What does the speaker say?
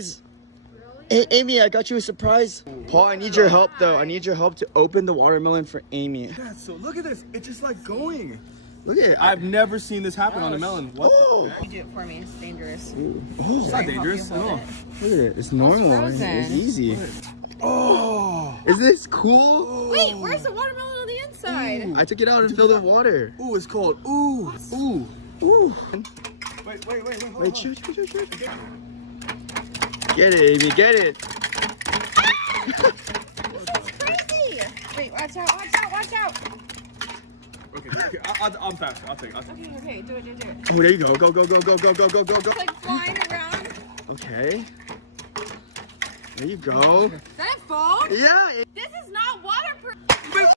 surprise. Hey, Amy, I got you a surprise. Paul, I need your help, though. I need your help to open the watermelon for Amy. Yeah, so look at this. It's just like going. Look at it. I've never seen this happen on a melon. What the heck? You do it for me. It's dangerous. It's not dangerous. Help you hold No. Look at it. It's normal. frozen. It's easy. Oh. Is this cool? Wait, where's the watermelon on the inside? I took it out and filled it with water. Ooh, it's cold. Ooh. Ooh. Ooh. Wait. Hold Wait, on. shoot. Get it, Amy. Get it. Crazy. Wait, watch out. Okay. I'm faster. I'll take it. Okay, do it. Oh, there you go. Go. It's like flying around. Okay. There you go. Is that a phone? Yeah. This is not water.